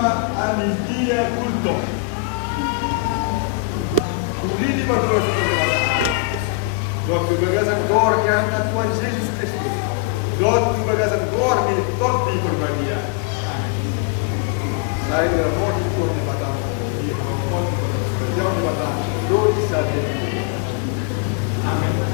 lazima aniingie kulto. Ulili matroshi Doamne, băgăsă în dor, chiar în atua Jesus Hristos. Doamne, băgăsă în dor, mi tot timpul Maria. Sai de la morte de corte batam. E a morte de corte batam. Dori să te. Amen.